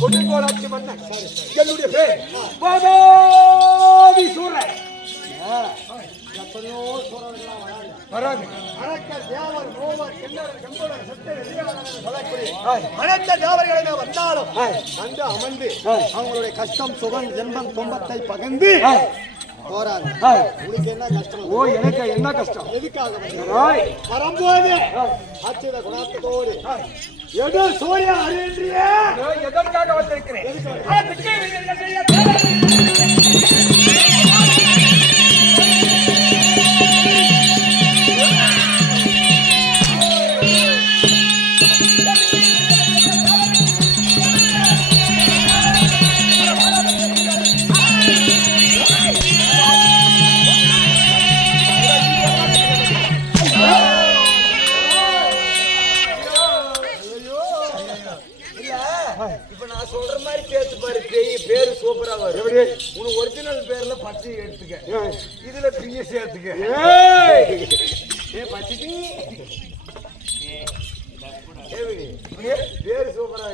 கொடுங்கோலாட்சி மன்னன் என்னுடைய பேர் பாதாவி சூரன். எத்தனையோ சூரர்கள்லாம் வராங்க. அனைத்த தேவர்களை வந்தாலும் வந்து அமர்ந்து அவங்களுடைய கஷ்டம் சுகம் ஜென்மம் துன்பத்தை பகிர்ந்து போறாங்க. உனக்கு என்ன கஷ்டம்? ஓ, எனக்கு என்ன கஷ்டம்? எதுக்காக வரும்போது ஆச்சரிய குணாத்தோடு எது சூரிய அறியன்றிய எதற்காக வந்திருக்கிறேன்? இப்ப நான் சொல்ற மாதிரி பேசு பாரு. பேரு சூப்பரா வரும். உனக்கு ஒரிஜினல் பேர்ல பச்சை எடுத்துக்க, இதுல பிய சேர்த்துக்க. பேரு சூப்பரா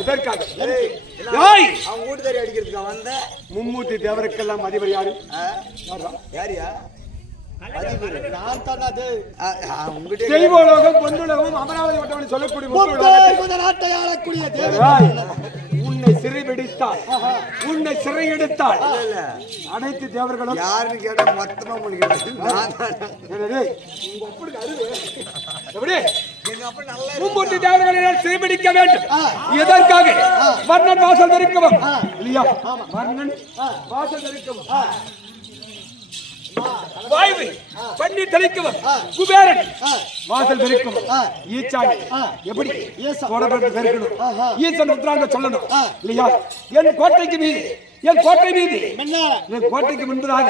எதற்காக? அவங்க வீட்டுக்காரி அடிக்கிறதுக்கா வந்த? மும்மூர்த்தி தேவருக்கெல்லாம் அதிபர் யாரு? யாரியா? தெய்வலோகம் பொன்னுலகம் அமராவதி வட்டமணி சொல்லக்கூடிய நாட்டை ஆளக்கூடிய உன்னை சிறைபிடித்தால், உன்னை சிறையெடுத்தால் அனைத்து தேவர்களும் யாருன்னு கேட்டா மொத்தமா மும்மூர்த்தி தேவர்களை சிறைபிடிக்க வேண்டும். எதற்காக? மன்னன் வாசல் தரிக்கவும் இல்லையா? மன்னன் வாசல் தரிக்கவும், வாய்வு பண்ணி தெளிக்கவும், குபேரன் வாசல் பெருக்கும், ஈச்சாடி எப்படி பெருக்கணும், ஈசன் உத்தராங்க சொல்லணும் இல்லையா? என் கோட்டைக்கு மீது, என் கோட்டை மீது, என் கோட்டைக்கு முன்பதாக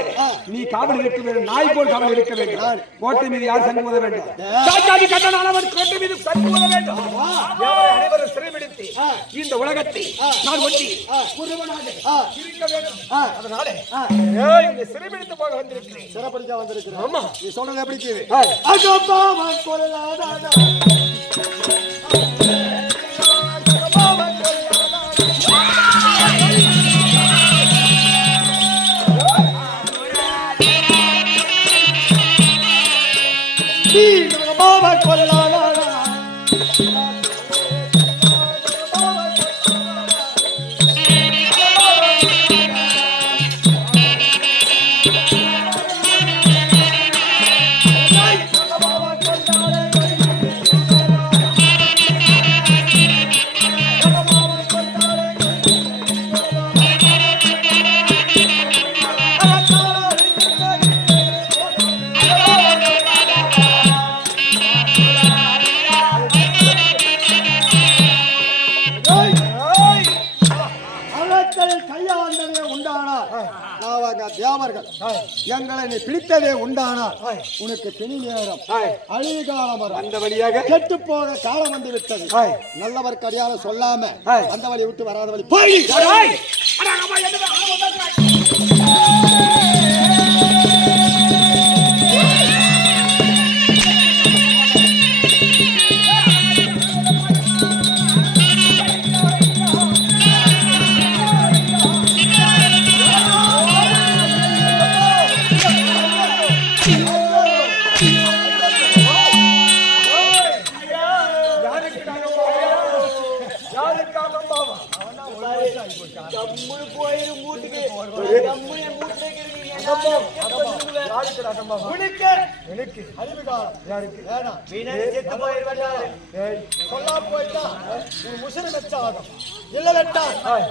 நீ காவல் இருக்க வேண்டும். நாய் போல் காவல் இருக்க வேண்டும். கோட்டை மீது யார் சங்கு போத வேண்டும்? கோட்டை மீது சங்கு போத வேண்டும். அனைவரும் சிறைபிடித்து இந்த உலகத்தை நான் ஒட்டி ஒருவனாக இருக்க வேண்டும். அதனால சிறைபிடித்து போக வந்திருக்கிறேன். சிறப்படிக்க வந்திருக்கிறேன். ஆமா, நீ சொல்றது எப்படி? எங்களை நீ பிடித்ததே உண்டானால் உனக்கு பிணி நேரம் அழிவு காலம் அந்த வழியாக கெட்டு போக காலம் வந்து விட்டது. நல்லவர் கடியாரம் சொல்லாம அந்த வழி விட்டு வராத வழி போய்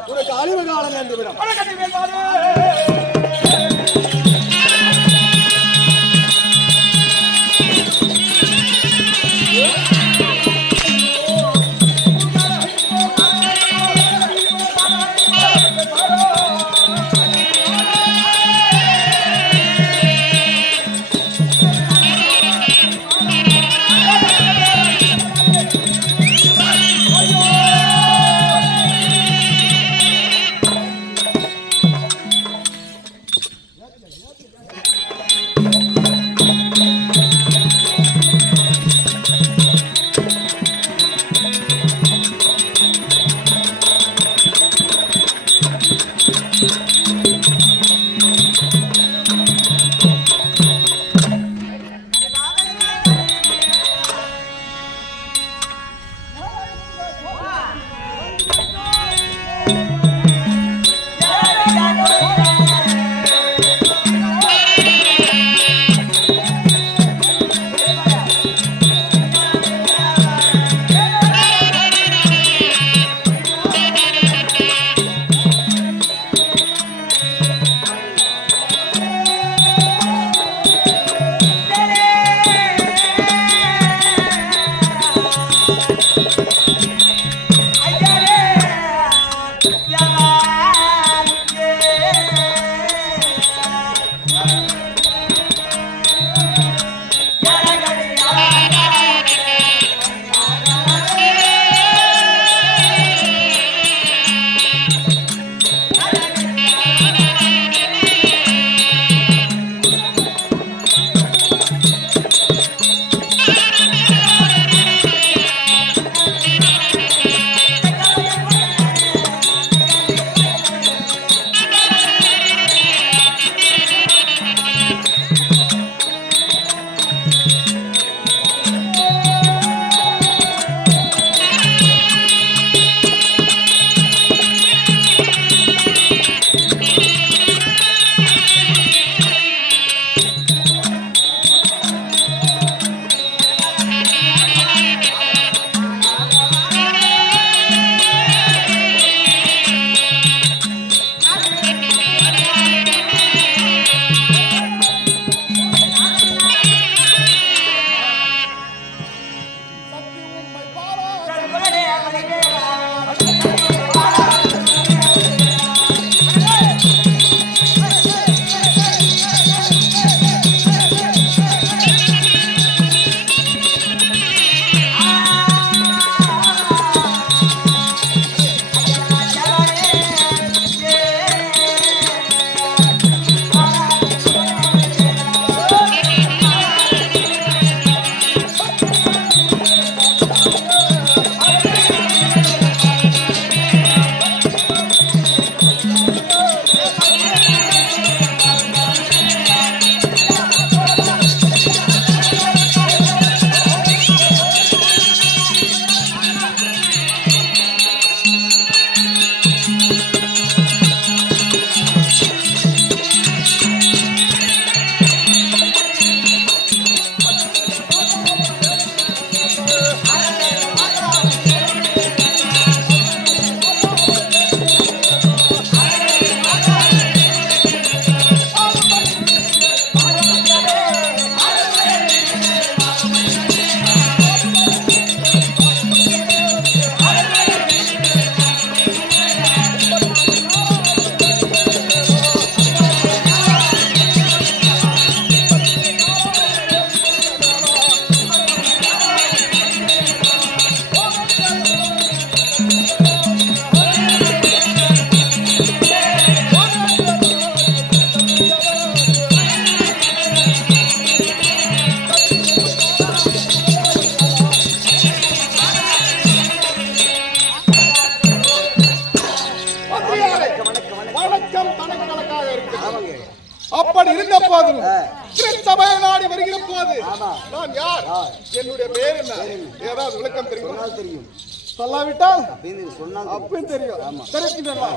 உனக்கு அழிவு காலம் என்று விடும். என்னுடைய பேர் என்ன? ஏதாவது விளக்கம் தெரியுமா? தெரியும். சொல்லாவிட்டால் அப்படின்னு சொன்னால் அப்பயும் தெரியும். தெரிவிக்கின்றா?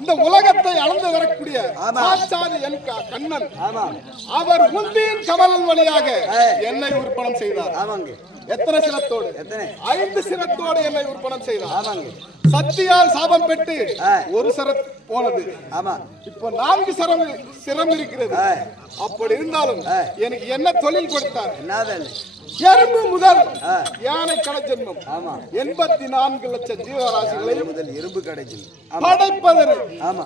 இந்த உலகத்தை அளந்து வரக்கூடிய சாட்சாத் என் கண்ணன் அவர் முந்தியின் கமலன் வழியாக என்னை உற்பணம் செய்தார். எத்தனை சிரத்தோடு? 5 சிரத்தோடு என்னை உற்பணம் செய்தார். சக்தியால் சாபம் பெற்று ஒரு சிரம் போனது. இப்போ 4 சிரம் இருக்கிறது. அப்படி இருந்தாலும் எனக்கு என்ன தொழில் கொடுத்தார்? எறும்பு முதல் யானை கடை ஜென்மம் 84 லட்சம் ஜீவராசிகளை முதல் எறும்பு கடை படைப்பதற்கு